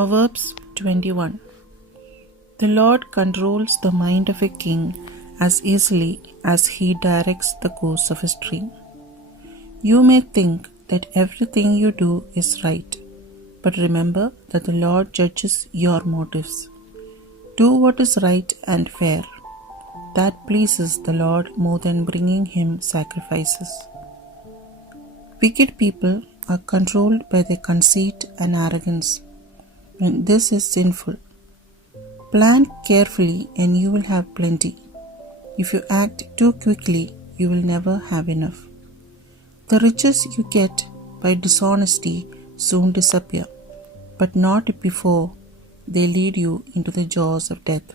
Proverbs 21. The Lord controls the mind of a king as easily as he directs the course of a stream. You may think that everything you do is right, but remember that the Lord judges your motives. Do what is right and fair. That pleases the Lord more than bringing him sacrifices. Wicked people are controlled by their conceit and arrogance, and this is sinful. Plan carefully and you will have plenty. If you act too quickly, you will never have enough. The riches you get by dishonesty soon disappear, but not before they lead you into the jaws of death.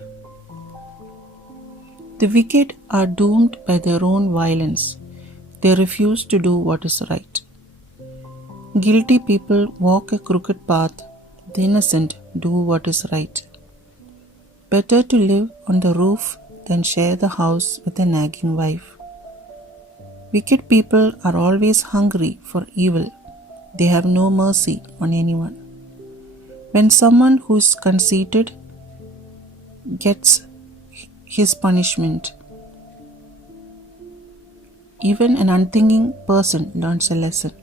The wicked are doomed by their own violence. They refuse to do what is right. Guilty people walk a crooked path. The innocent do what is right. Better to live on the roof than share the house with a nagging wife. Wicked people are always hungry for evil. They have no mercy on anyone. When someone who is conceited gets his punishment, even an unthinking person learns a lesson.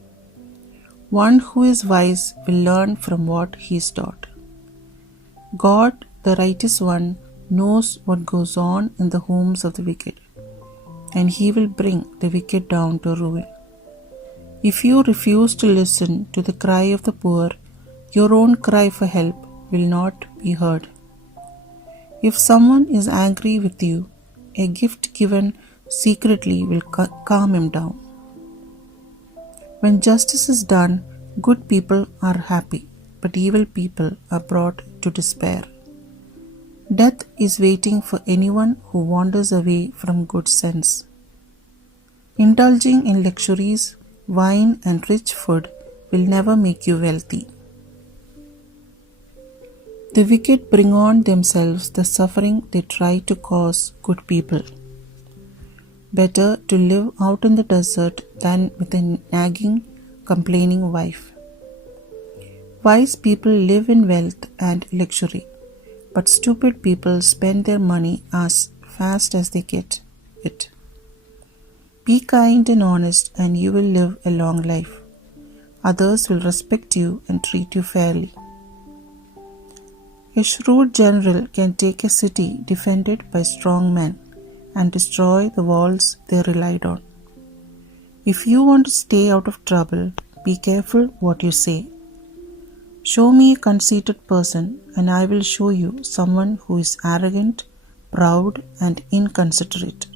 One who is wise will learn from what he is taught. God, the righteous one, knows what goes on in the homes of the wicked, and he will bring the wicked down to ruin. If you refuse to listen to the cry of the poor, your own cry for help will not be heard. If someone is angry with you, a gift given secretly will calm him down. When justice is done, good people are happy, but evil people are brought to despair. Death is waiting for anyone who wanders away from good sense. Indulging in luxuries, wine, and rich food will never make you wealthy. The wicked bring on themselves the suffering they try to cause good people. Better to live out in the desert than with a nagging, complaining wife. Wise people live in wealth and luxury, but stupid people spend their money as fast as they get it. Be kind and honest, and you will live a long life. Others will respect you and treat you fairly. A shrewd general can take a city defended by strong men and destroy the walls they relied on. If you want to stay out of trouble, be careful what you say. Show me a conceited person, and I will show you someone who is arrogant, proud, and inconsiderate.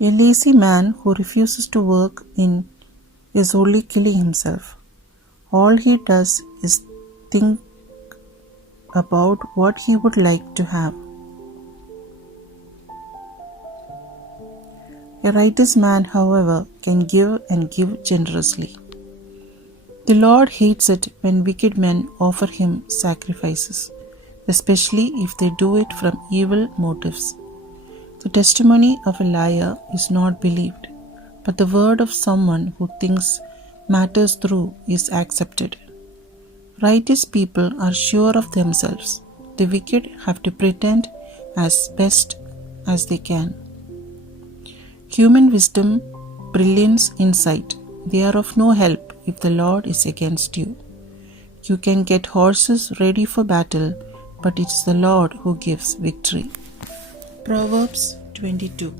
A lazy man who refuses to work is only killing himself. All he does is think about what he would like to have. A righteous man, however, can give and give generously. The Lord hates it when wicked men offer him sacrifices, especially if they do it from evil motives. The testimony of a liar is not believed, but the word of someone who thinks matters through is accepted. Righteous people are sure of themselves. The wicked have to pretend as best as they can. Human wisdom, brilliance, insight, they are of no help if the Lord is against you. You can get horses ready for battle, but it is the Lord who gives victory. Proverbs 22.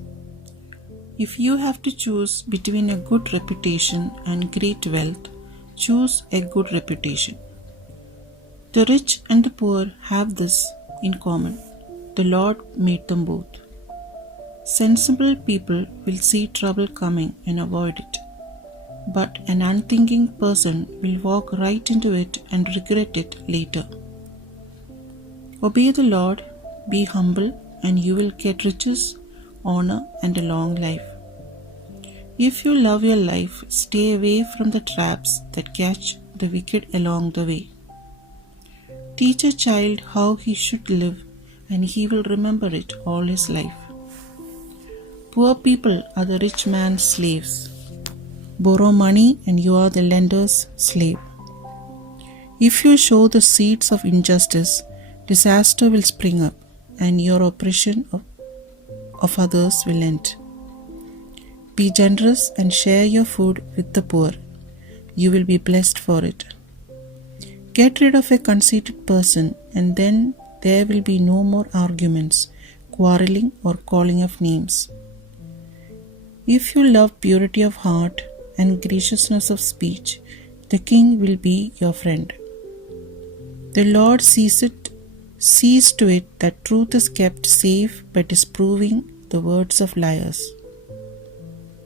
If you have to choose between a good reputation and great wealth, choose a good reputation. The rich and the poor have this in common. The Lord made them both. Sensible people will see trouble coming and avoid it, but an unthinking person will walk right into it and regret it later. Obey the Lord, be humble, and you will get riches, honor, and a long life. If you love your life, stay away from the traps that catch the wicked along the way. Teach a child how he should live, and he will remember it all his life. Poor people are the rich man's slaves. Borrow money and you are the lender's slave. If you sow the seeds of injustice, disaster will spring up, and your oppression of others will end. Be generous and share your food with the poor. You will be blessed for it. Get rid of a conceited person, and then there will be no more arguments, quarreling, or calling of names. If you love purity of heart and graciousness of speech, the king will be your friend. The Lord sees to it that truth is kept safe by disproving the words of liars.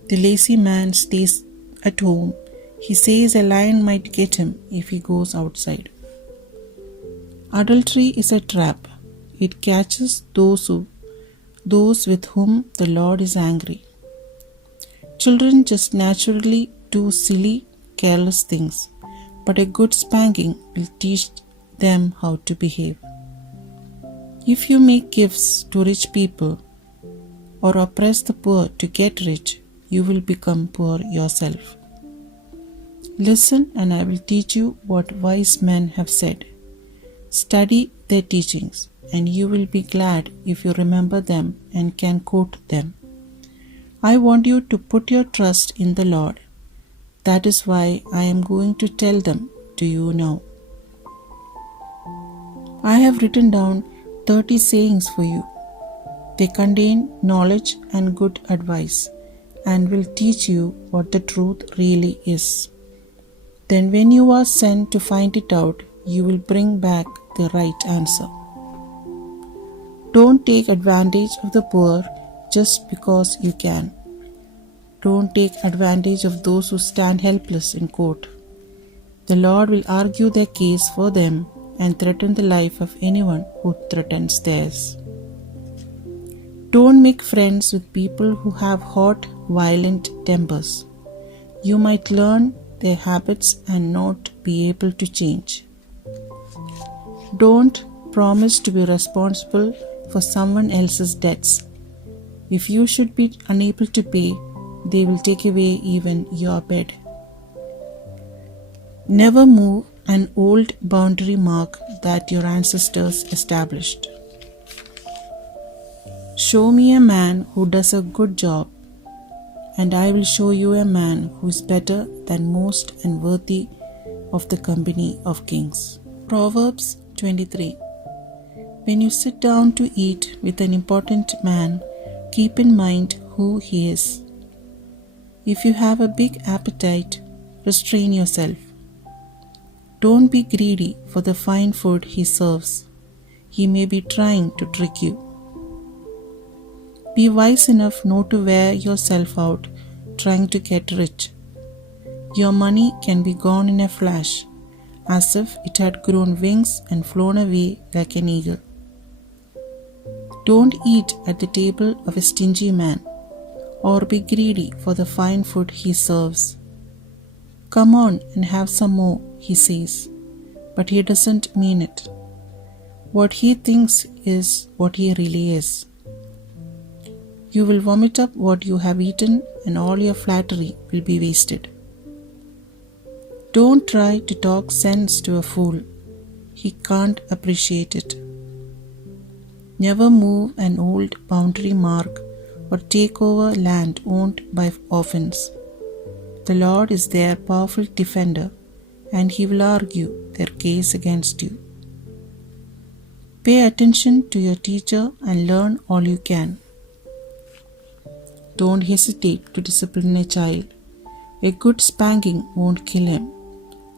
The lazy man stays at home. He says a lion might get him if he goes outside. Adultery is a trap. It catches those with whom the Lord is angry. Children just naturally do silly, careless things, but a good spanking will teach them how to behave. If you make gifts to rich people or oppress the poor to get rich, you will become poor yourself. Listen, and I will teach you what wise men have said. Study their teachings, and you will be glad if you remember them and can quote them. I want you to put your trust in the Lord. That is why I am going to tell them to you now. I have written down 30 sayings for you. They contain knowledge and good advice, and will teach you what the truth really is. Then when you are sent to find it out, you will bring back the right answer. Don't take advantage of the poor just because you can. Don't take advantage of those who stand helpless in court. The Lord will argue their case for them and threaten the life of anyone who threatens theirs. Don't make friends with people who have hot, violent tempers. You might learn their habits and not be able to change. Don't promise to be responsible for someone else's debts. If you should be unable to pay, they will take away even your bed. Never move an old boundary mark that your ancestors established. Show me a man who does a good job, and I will show you a man who is better than most and worthy of the company of kings. Proverbs 23. When you sit down to eat with an important man, keep in mind who he is. If you have a big appetite, restrain yourself. Don't be greedy for the fine food he serves. He may be trying to trick you. Be wise enough not to wear yourself out trying to get rich. Your money can be gone in a flash, as if it had grown wings and flown away like an eagle. Don't eat at the table of a stingy man, or be greedy for the fine food he serves. Come on and have some more, he says, but he doesn't mean it. What he thinks is what he really is. You will vomit up what you have eaten, and all your flattery will be wasted. Don't try to talk sense to a fool. He can't appreciate it. Never move an old boundary mark or take over land owned by orphans. The Lord is their powerful defender, and he will argue their case against you. Pay attention to your teacher and learn all you can. Don't hesitate to discipline a child. A good spanking won't kill him.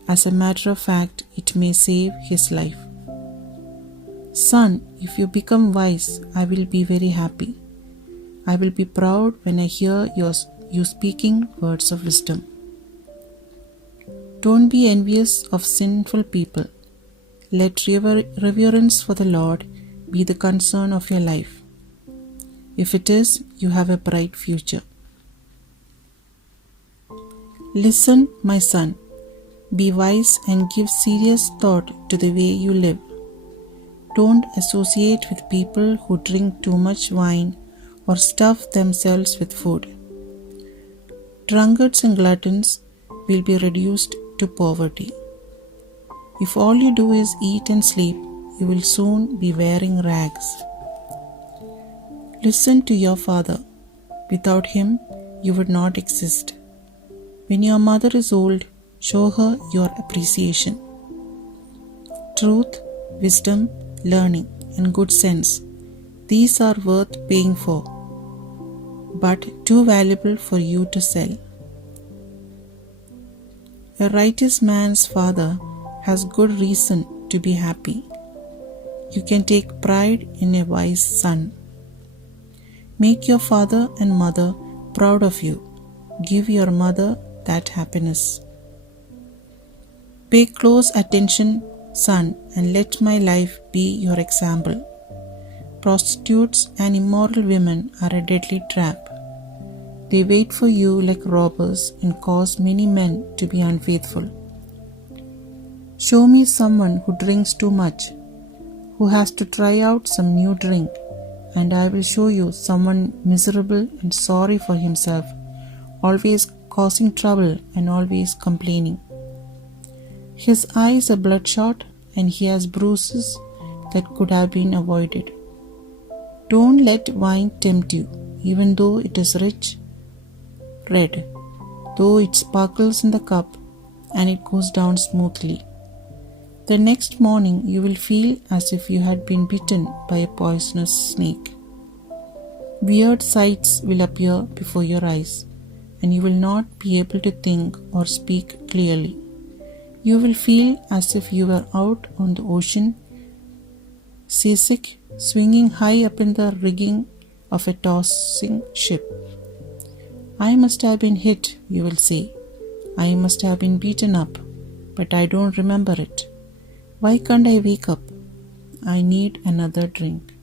As a matter of fact, it may save his life. Son, if you become wise, I will be very happy. I will be proud when I hear you speaking words of wisdom. Don't be envious of sinful people. Let reverence for the Lord be the concern of your life. If it is, you have a bright future. Listen, my son. Be wise and give serious thought to the way you live. Don't associate with people who drink too much wine or stuff themselves with food. Drunkards and gluttons will be reduced to poverty. If all you do is eat and sleep, you will soon be wearing rags. Listen to your father. Without him, you would not exist. When your mother is old, show her your appreciation. Truth, wisdom, learning, and good sense, these are worth paying for, but too valuable for you to sell. A righteous man's father has good reason to be happy. You can take pride in a wise son. Make your father and mother proud of you. Give your mother that happiness. Pay close attention, son, and let my life be your example. Prostitutes and immoral women are a deadly trap. They wait for you like robbers and cause many men to be unfaithful. Show me someone who drinks too much, who has to try out some new drink, and I will show you someone miserable and sorry for himself, always causing trouble and always complaining. His eyes are bloodshot and he has bruises that could have been avoided. Don't let wine tempt you, even though it is rich red, though it sparkles in the cup and it goes down smoothly. The next morning you will feel as if you had been bitten by a poisonous snake. Weird sights will appear before your eyes, and you will not be able to think or speak clearly. You will feel as if you were out on the ocean, seasick, swinging high up in the rigging of a tossing ship. I must have been hit, you will say. I must have been beaten up, but I don't remember it. Why can't I wake up? I need another drink.